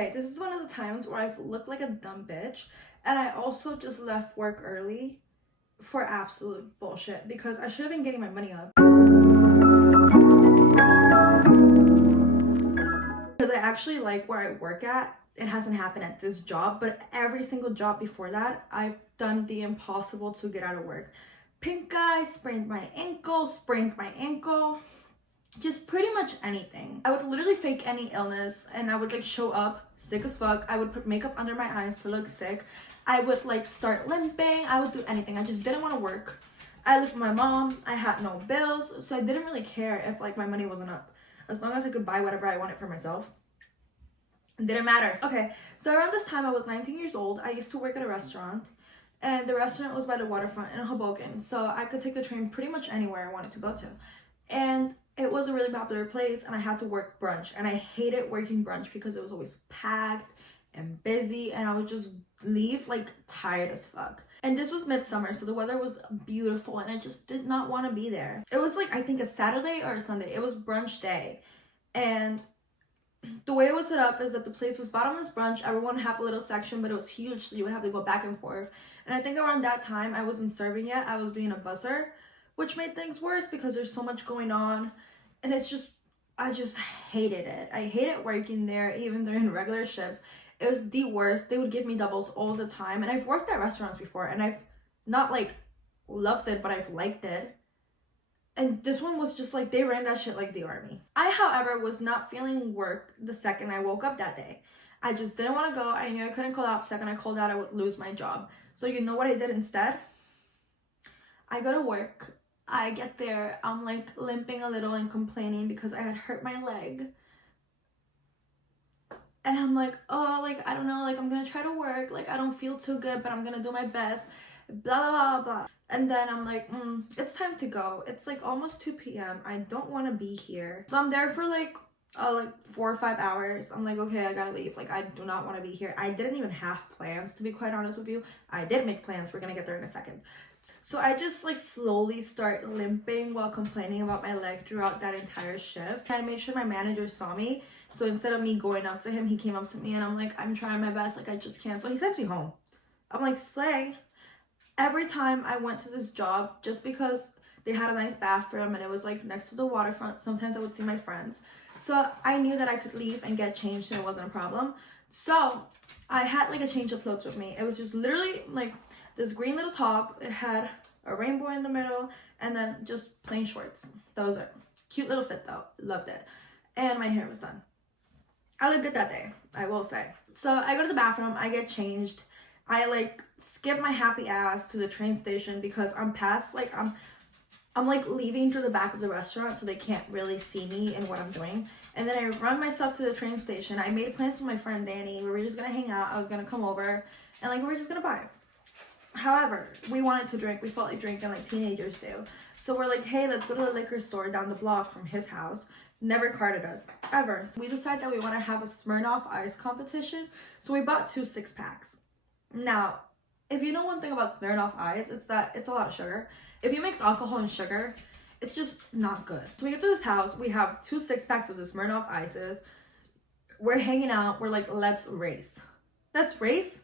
Okay, this is one of the times where I've looked like a dumb bitch, and I also just left work early for absolute bullshit because I should have been getting my money up. Because I actually like where I work at. It hasn't happened at this job, but every single job before that, I've done the impossible to get out of work. Pink eye, sprained my ankle, just pretty much anything. I would literally fake any illness and I would like show up sick as fuck. I would put makeup under my eyes to look sick. I would like start limping. I would do anything. I just didn't want to work. I lived with my mom. I had no bills, so I didn't really care if like my money wasn't up. As long as I could buy whatever I wanted for myself, it didn't matter. Okay, so around this time I was 19 years old. I used to work at a restaurant, and the restaurant was by the waterfront in Hoboken, so I could take the train pretty much anywhere I wanted to go to. And it was a really popular place, and I had to work brunch, and I hated working brunch because it was always packed and busy, and I would just leave like tired as fuck. And this was midsummer, so the weather was beautiful, and I just did not want to be there. It was like, I think, a Saturday or a Sunday. It was brunch day, and the way it was set up is that the place was bottomless brunch. Everyone would have a little section, but it was huge, so you would have to go back and forth. And I think around that time, I wasn't serving yet. I was being a busser, which made things worse because there's so much going on. And it's just, I just hated it. I hated working there, even during regular shifts. It was the worst. They would give me doubles all the time. And I've worked at restaurants before, and I've not like loved it, but I've liked it. And this one was just like, they ran that shit like the army. I, however, was not feeling work the second I woke up that day. I just didn't want to go. I knew I couldn't call out. The second I called out, I would lose my job. So you know what I did instead? I go to work. I get there. I'm like limping a little and complaining because I had hurt my leg. And I'm like, oh, like, I don't know, like, I'm gonna try to work. Like, I don't feel too good, but I'm gonna do my best. Blah, blah, blah. And then I'm like, it's time to go. It's like almost 2 p.m. I don't want to be here. So I'm there for like 4 or 5 hours. I'm like, okay, I gotta leave. Like, I do not want to be here. I didn't even have plans, to be quite honest with you. I did make plans. We're gonna get there in a second. So I just like slowly start limping while complaining about my leg throughout that entire shift. I made sure my manager saw me. So instead of me going up to him, he came up to me and I'm like, I'm trying my best. Like, I just can't. So he sent me home. I'm like, slay. Every time I went to this job, just because they had a nice bathroom and it was like next to the waterfront, sometimes I would see my friends. So I knew that I could leave and get changed and it wasn't a problem. So I had like a change of clothes with me. It was just literally like this green little top. It had a rainbow in the middle and then just plain shorts. That was it. Cute little fit though. Loved it. And my hair was done. I looked good that day, I will say. So I go to the bathroom. I get changed. I like skip my happy ass to the train station because I'm past, like, I'm like leaving through the back of the restaurant so they can't really see me and what I'm doing. And then I run myself to the train station. I made plans with my friend Danny. We were just gonna hang out. I was gonna come over and like we were just gonna vibe. However, we wanted to drink. We felt like drinking like teenagers do. So we're like, hey, let's go to the liquor store down the block from his house. Never carded us, ever. So we decided that we want to have a Smirnoff Ice competition. So we bought 2 6-packs. Now, if you know one thing about Smirnoff Ice, it's that it's a lot of sugar. If you mix alcohol and sugar, it's just not good. So we get to this house, we have 2 6-packs of the Smirnoff Ices. We're hanging out, we're like, let's race. Let's race?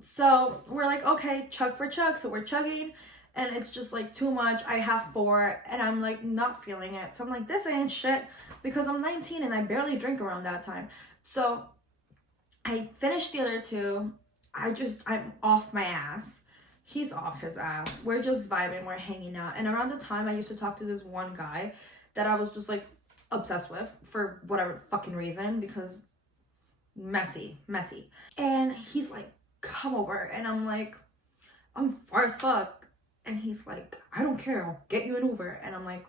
So we're like, okay, chug for chug. So we're chugging, and it's just like too much. I have 4, and I'm like not feeling it. So I'm like, this ain't shit, because I'm 19 and I barely drink around that time. So I finished the other 2. I'm off my ass. He's off his ass. We're just vibing. We're hanging out. And around the time, I used to talk to this one guy that I was just like obsessed with for whatever fucking reason, because messy. And he's like, come over. And I'm like, I'm far as fuck. And he's like, I don't care. I'll get you an Uber. And I'm like,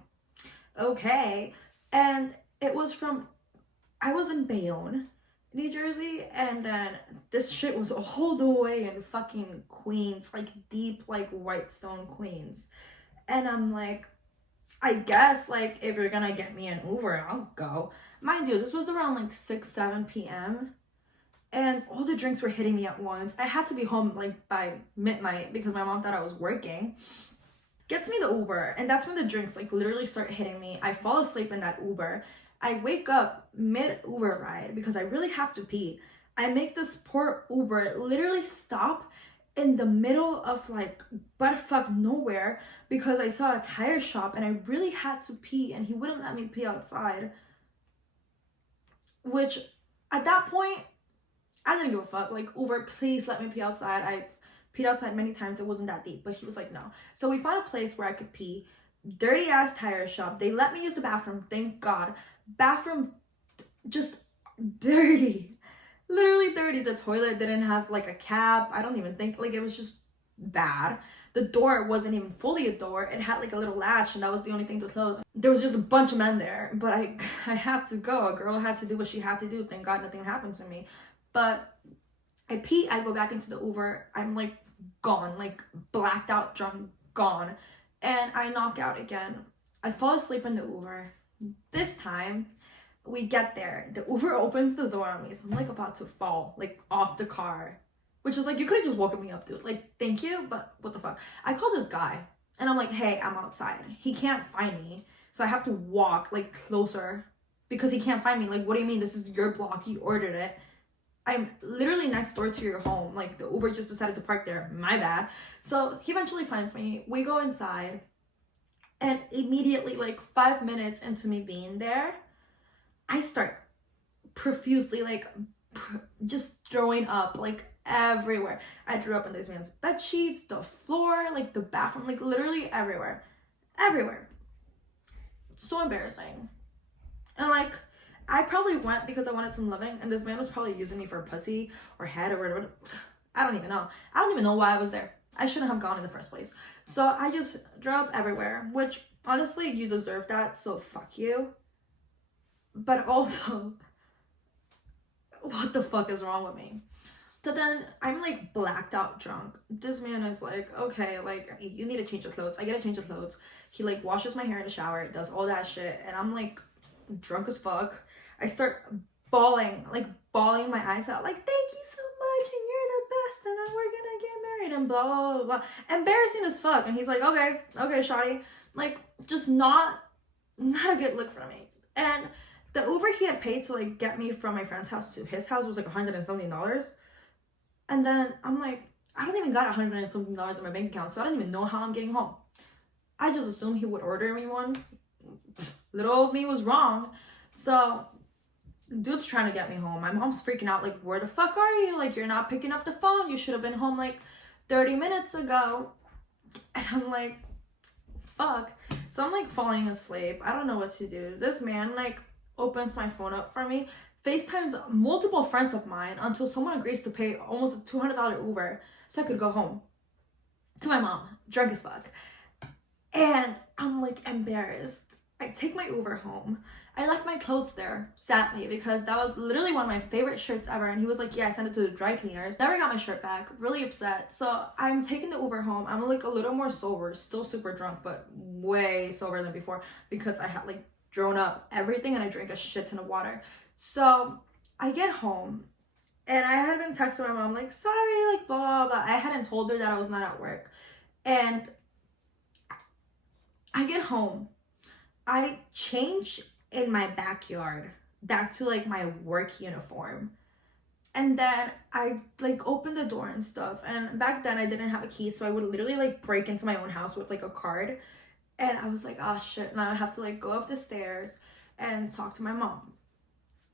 okay. And it was I was in Bayonne, New Jersey, and then this shit was all the way in fucking Queens, like deep, like Whitestone, Queens. And I'm like, I guess, like, if you're gonna get me an Uber, I'll go. Mind you, this was around like 6, 7 p.m. and all the drinks were hitting me at once. I had to be home like by midnight because my mom thought I was working. Gets me the Uber, and that's when the drinks like literally start hitting me. I fall asleep in that Uber. I wake up mid Uber ride because I really have to pee. I make this poor Uber literally stop in the middle of like buttfuck nowhere because I saw a tire shop and I really had to pee and he wouldn't let me pee outside. Which at that point, I didn't give a fuck. Like, Uber, please let me pee outside. I peed outside many times. It wasn't that deep, but he was like, no. So we found a place where I could pee. Dirty ass tire shop. They let me use the bathroom. Thank God. Bathroom just dirty. Literally dirty. The toilet didn't have like a cap. I don't even think, like, it was just bad. The door wasn't even fully a door. It had like a little latch and that was the only thing to close. There was just a bunch of men there, but I have to go. A girl had to do what she had to do. Thank God nothing happened to me. But I pee, I go back into the Uber. I'm like gone, like blacked out, drunk, gone. And I knock out again. I fall asleep in the Uber. This time, we get there. The Uber opens the door on me. So I'm like about to fall, like off the car. Which is like, you could have just woken me up, dude. Like, thank you, but what the fuck. I called this guy and I'm like, hey, I'm outside. He can't find me. So I have to walk like closer because he can't find me. Like, what do you mean? This is your block. You ordered it. I'm literally next door to your home. Like, the Uber just decided to park there. My bad. So he eventually finds me. We go inside. And immediately, like 5 minutes into me being there, I start profusely, like, just throwing up, like, everywhere. I threw up on this man's bed sheets, the floor, like, the bathroom, like, literally everywhere. Everywhere. So embarrassing. And, like, I probably went because I wanted some loving, and this man was probably using me for pussy or head or whatever. I don't even know. I don't even know why I was there. I shouldn't have gone in the first place. So I just threw up everywhere, which honestly, you deserve that, so fuck you. But also, what the fuck is wrong with me? So then I'm like blacked out drunk. This man is like, okay, like, you need to change your clothes. I get to change the clothes. He like washes my hair in the shower, does all that shit, and I'm like drunk as fuck. I start bawling my eyes out, like, thank you so much, and you're the best, and we're gonna get married, and blah, blah, blah, blah. Embarrassing as fuck. And he's like, okay, shawty. Like, just not a good look for me. And the Uber he had paid to, like, get me from my friend's house to his house was, like, $170. And then I'm like, I don't even got $170 in my bank account, so I don't even know how I'm getting home. I just assumed he would order me one. Little old me was wrong. So dude's trying to get me home. My mom's freaking out, like, where the fuck are you? Like, you're not picking up the phone. You should have been home like 30 minutes ago. And I'm like, fuck. So I'm like falling asleep. I don't know what to do. This man like opens my phone up for me, FaceTimes multiple friends of mine until someone agrees to pay almost a $200 Uber so I could go home to my mom, drunk as fuck. And I'm like embarrassed. I take my Uber home. I left my clothes there, sadly, because that was literally one of my favorite shirts ever. And he was like, yeah, I sent it to the dry cleaners. Never got my shirt back. Really upset. So I'm taking the Uber home. I'm like a little more sober, still super drunk, but way sober than before because I had like thrown up everything and I drank a shit ton of water. So I get home and I had been texting my mom like, sorry, like blah, blah, blah. I hadn't told her that I was not at work. And I get home. I change in my backyard back to like my work uniform, and then I like open the door and stuff, and back then I didn't have a key, so I would literally like break into my own house with like a card. And I was like, oh shit, now I have to like go up the stairs and talk to my mom.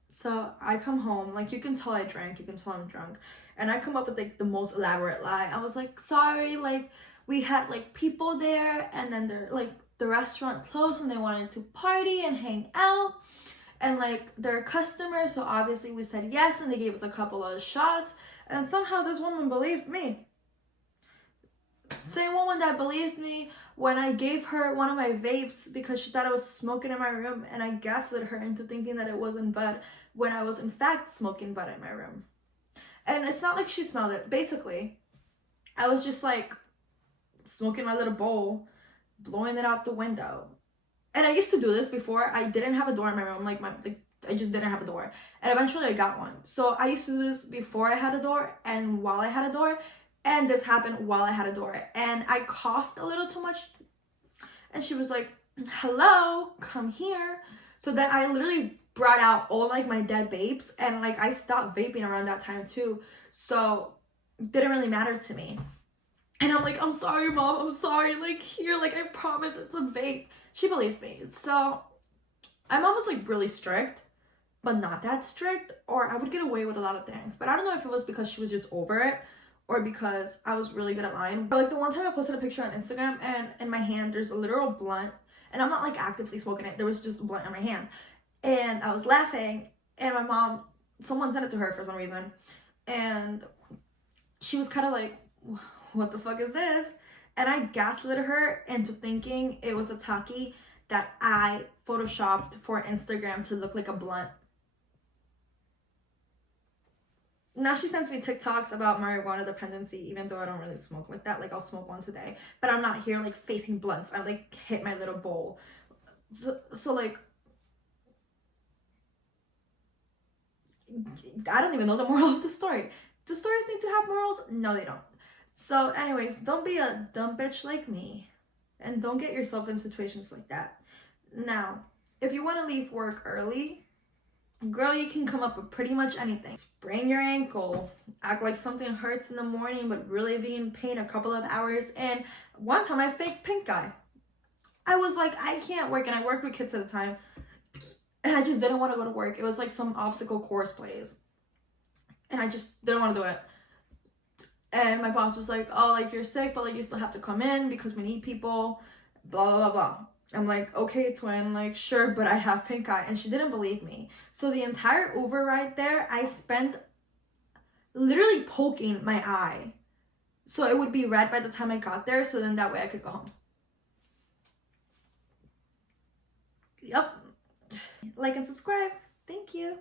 So I come home, like you can tell I drank, you can tell I'm drunk, and I come up with like the most elaborate lie. I was like, sorry, like we had like people there, and then they're like the restaurant closed and they wanted to party and hang out, and like they're customers, so obviously we said yes, and they gave us a couple of shots, and somehow this woman believed me. Same woman that believed me when I gave her one of my vapes because she thought I was smoking in my room, and I gaslit her into thinking that it wasn't bud when I was in fact smoking bud in my room. And it's not like she smelled it. Basically, I was just like smoking my little bowl, blowing it out the window. And I used to do this before. I didn't have a door in my room. I just didn't have a door. And eventually I got one. So I used to do this before I had a door and while I had a door. And this happened while I had a door. And I coughed a little too much. And she was like, hello, come here. So then I literally brought out all like my dead vapes, and like I stopped vaping around that time too, so it didn't really matter to me. And I'm like, I'm sorry, Mom, I'm sorry, like here, like I promise it's a vape. She believed me. So my mom was like really strict, but not that strict, or I would get away with a lot of things. But I don't know if it was because she was just over it or because I was really good at lying. But like the one time I posted a picture on Instagram, and in my hand there's a literal blunt, and I'm not like actively smoking it, there was just a blunt in my hand, and I was laughing, and my mom, someone sent it to her for some reason, and she was kind of like, what the fuck is this? And I gaslit her into thinking it was a Taki that I photoshopped for Instagram to look like a blunt. Now she sends me TikToks about marijuana dependency, even though I don't really smoke like that. Like I'll smoke once a day, but I'm not here like facing blunts. I like hit my little bowl. So like, I don't even know the moral of the story. Do stories need to have morals? No, they don't. So anyways, don't be a dumb bitch like me, and don't get yourself in situations like that. Now, if you want to leave work early, girl, you can come up with pretty much anything. Sprain your ankle, act like something hurts in the morning but really be in pain a couple of hours. And one time I faked pink eye. I was like, I can't work, and I worked with kids at the time, and I just didn't want to go to work. It was like some obstacle course plays, and I just didn't want to do it. And my boss was like, oh, like you're sick, but like you still have to come in because we need people, blah, blah, blah, blah. I'm like, okay, twin, like sure, but I have pink eye. And she didn't believe me. So the entire Uber ride there, I spent literally poking my eye so it would be red by the time I got there, so then that way I could go home. Yep. Like and subscribe. Thank you.